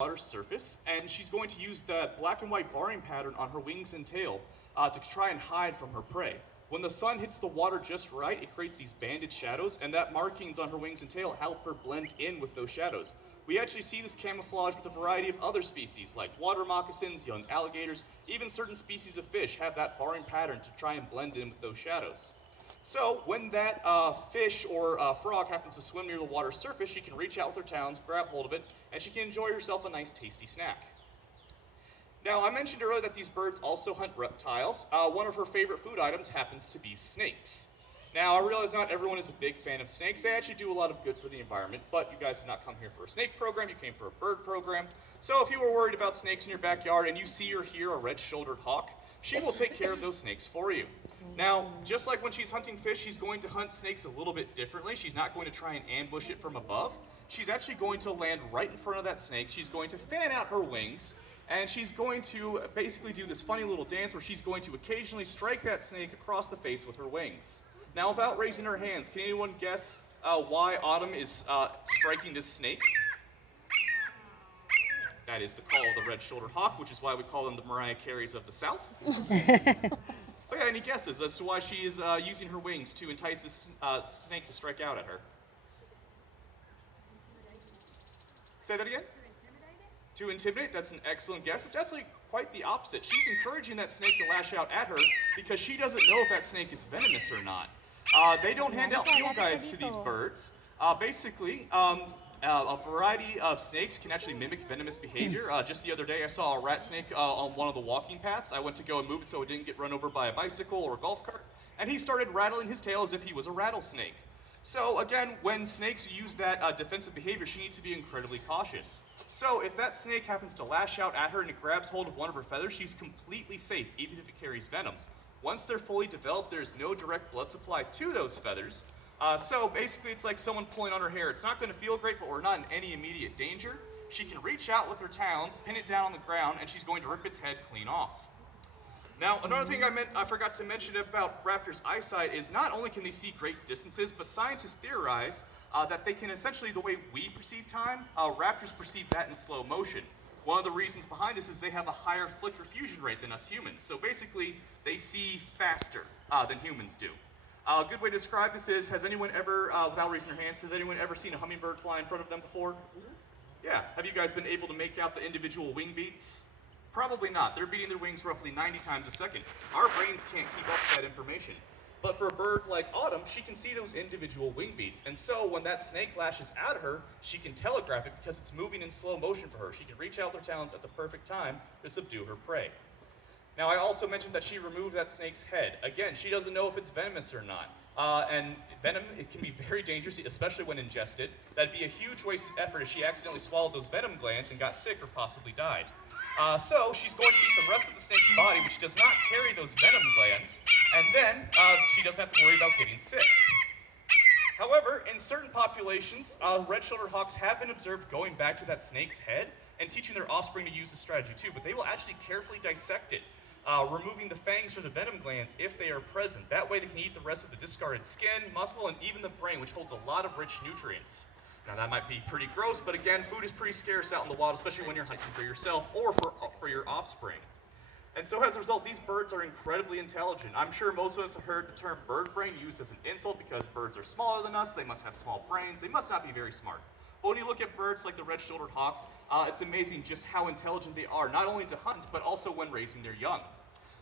water surface, and she's going to use the black and white barring pattern on her wings and tail to try and hide from her prey. When the sun hits the water just right, it creates these banded shadows, and that markings on her wings and tail help her blend in with those shadows. We actually see this camouflage with a variety of other species, like water moccasins, young alligators, even certain species of fish have that barring pattern to try and blend in with those shadows. So when that fish or frog happens to swim near the water surface, she can reach out with her talons, grab hold of it, and she can enjoy herself a nice tasty snack. Now, I mentioned earlier that these birds also hunt reptiles. One of her favorite food items happens to be snakes. Now, I realize not everyone is a big fan of snakes. They actually do a lot of good for the environment, but you guys did not come here for a snake program, you came for a bird program. So if you were worried about snakes in your backyard and you see or hear a red-shouldered hawk, she will take care of those snakes for you. Now, just like when she's hunting fish, she's going to hunt snakes a little bit differently. She's not going to try and ambush it from above. She's actually going to land right in front of that snake. She's going to fan out her wings, and she's going to basically do this funny little dance where she's going to occasionally strike that snake across the face with her wings. Now, without raising her hands, can anyone guess why Autumn is striking this snake? That is the call of the red-shouldered hawk, which is why we call them the Mariah Careys of the South. Oh yeah, any guesses as to why she is using her wings to entice this snake to strike out at her? Say that again? To intimidate? That's an excellent guess. It's actually quite the opposite. She's encouraging that snake to lash out at her because she doesn't know if that snake is venomous or not. They don't hand out field guides to these birds. Basically, a variety of snakes can actually mimic venomous behavior. Just the other day, I saw a rat snake on one of the walking paths. I went to go and move it so it didn't get run over by a bicycle or a golf cart, and he started rattling his tail as if he was a rattlesnake. So again, when snakes use that defensive behavior, she needs to be incredibly cautious. So if that snake happens to lash out at her and it grabs hold of one of her feathers, she's completely safe, even if it carries venom. Once they're fully developed, there's no direct blood supply to those feathers. So basically it's like someone pulling on her hair. It's not going to feel great, but we're not in any immediate danger. She can reach out with her talon, pin it down on the ground, and she's going to rip its head clean off. Now, another thing I forgot to mention about raptors' eyesight is not only can they see great distances, but scientists theorize that they can essentially, the way we perceive time, raptors perceive that in slow motion. One of the reasons behind this is they have a higher flicker fusion rate than us humans. So basically, they see faster than humans do. A good way to describe this is, has anyone ever, without raising their hands, has anyone ever seen a hummingbird fly in front of them before? Yeah. Have you guys been able to make out the individual wing beats? Probably not. They're beating their wings roughly 90 times a second. Our brains can't keep up with that information. But for a bird like Autumn, she can see those individual wing beats. And so when that snake lashes out at her, she can telegraph it because it's moving in slow motion for her. She can reach out with her talons at the perfect time to subdue her prey. Now, I also mentioned that she removed that snake's head. Again, she doesn't know if it's venomous or not. And venom, it can be very dangerous, especially when ingested. That'd be a huge wasted effort if she accidentally swallowed those venom glands and got sick or possibly died. So she's going to eat the rest of the snake's body, which does not carry those venom glands, and then she doesn't have to worry about getting sick. However, in certain populations, red-shouldered hawks have been observed going back to that snake's head and teaching their offspring to use the strategy too, but they will actually carefully dissect it, removing the fangs or the venom glands if they are present. That way they can eat the rest of the discarded skin, muscle, and even the brain, which holds a lot of rich nutrients. Now that might be pretty gross, but again, food is pretty scarce out in the wild, especially when you're hunting for yourself or for your offspring. And so as a result, these birds are incredibly intelligent. I'm sure most of us have heard the term bird brain used as an insult because birds are smaller than us, they must have small brains, they must not be very smart. But when you look at birds like the red-shouldered hawk, it's amazing just how intelligent they are, not only to hunt, but also when raising their young.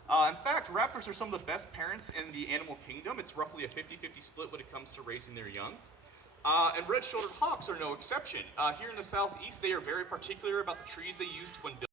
In fact, raptors are some of the best parents in the animal kingdom. It's roughly a 50-50 split when it comes to raising their young. And red-shouldered hawks are no exception. Here in the southeast, they are very particular about the trees they used when building